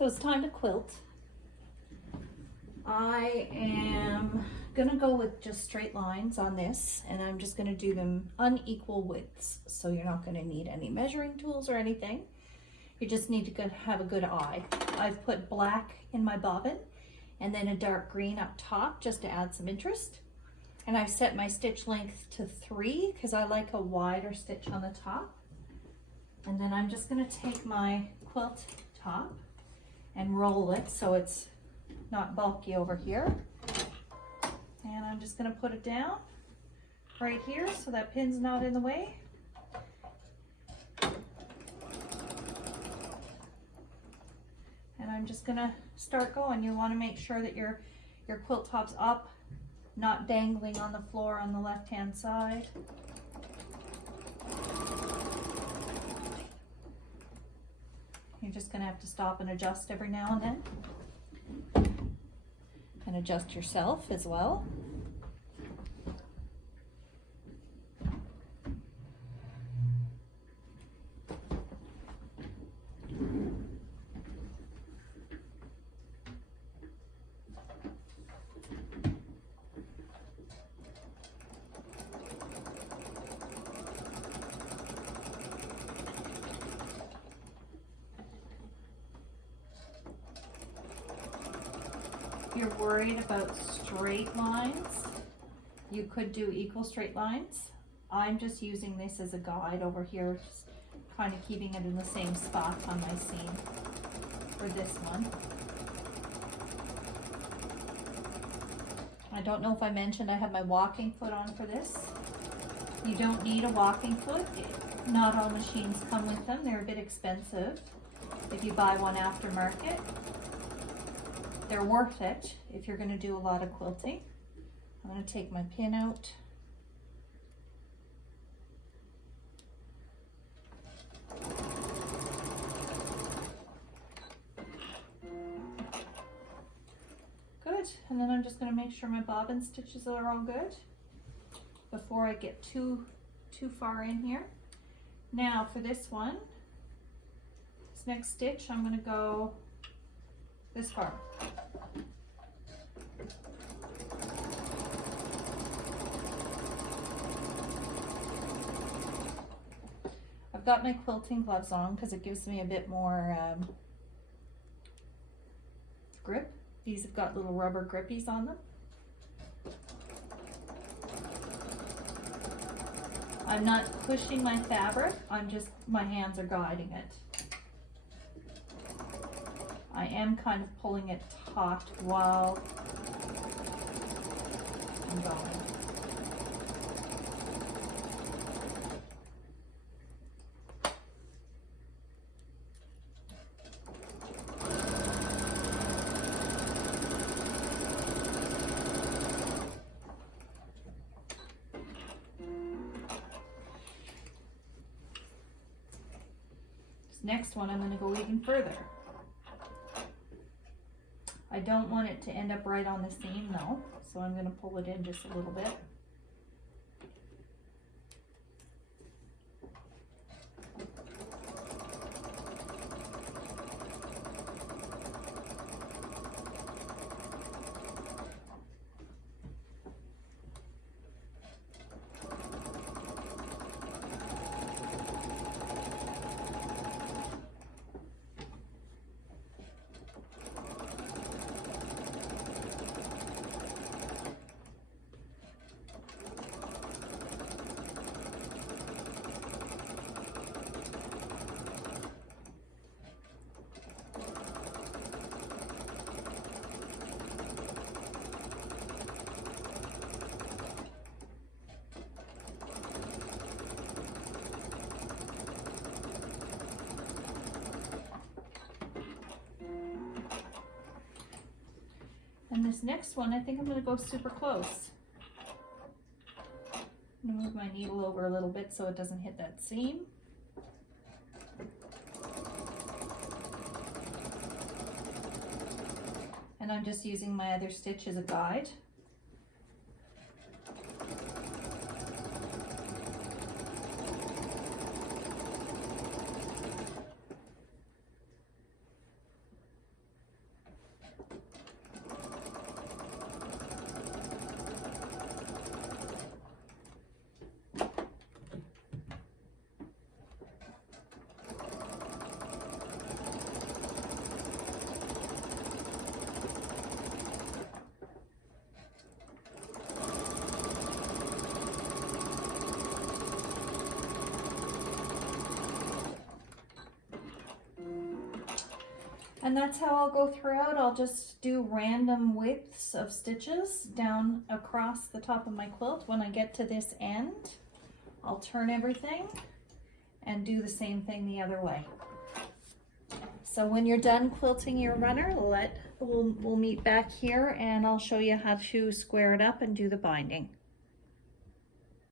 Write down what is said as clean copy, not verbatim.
So it's time to quilt. I am gonna go with just straight lines on this, and I'm just gonna do them unequal widths. So you're not gonna need any measuring tools or anything. You just need to have a good eye. I've put black in my bobbin and then a dark green up top just to add some interest. And I've set my stitch length to 3 because I like a wider stitch on the top. And then I'm just gonna take my quilt top and roll it so it's not bulky over here. And I'm just gonna put it down right here so that pin's not in the way. And I'm just gonna start going. You wanna make sure that your quilt top's up, not dangling on the floor on the left-hand side. You're just gonna have to stop and adjust every now and then. And adjust yourself as well. If you're worried about straight lines, you could do equal straight lines. I'm just using this as a guide over here, just kind of keeping it in the same spot on my seam for this one. I don't know if I mentioned I have my walking foot on for this. You don't need a walking foot. Not all machines come with them. They're a bit expensive if you buy one aftermarket. They're worth it if you're going to do a lot of quilting. I'm going to take my pin out. Good, and then I'm just going to make sure my bobbin stitches are all good before I get too far in here. Now for this one, this next stitch, I'm going to go this far. I've got my quilting gloves on because it gives me a bit more grip. These have got little rubber grippies on them. I'm not pushing my fabric, my hands are guiding it. I am kind of pulling it taut while I'm going. This next one, I'm going to go even further. I don't want it to end up right on the seam though, so I'm going to pull it in just a little bit. And this next one, I think I'm going to go super close. I'm going to move my needle over a little bit so it doesn't hit that seam. And I'm just using my other stitch as a guide. And that's how I'll go throughout. I'll just do random widths of stitches down across the top of my quilt. When I get to this end, I'll turn everything and do the same thing the other way. So when you're done quilting your runner, we'll meet back here and I'll show you how to square it up and do the binding.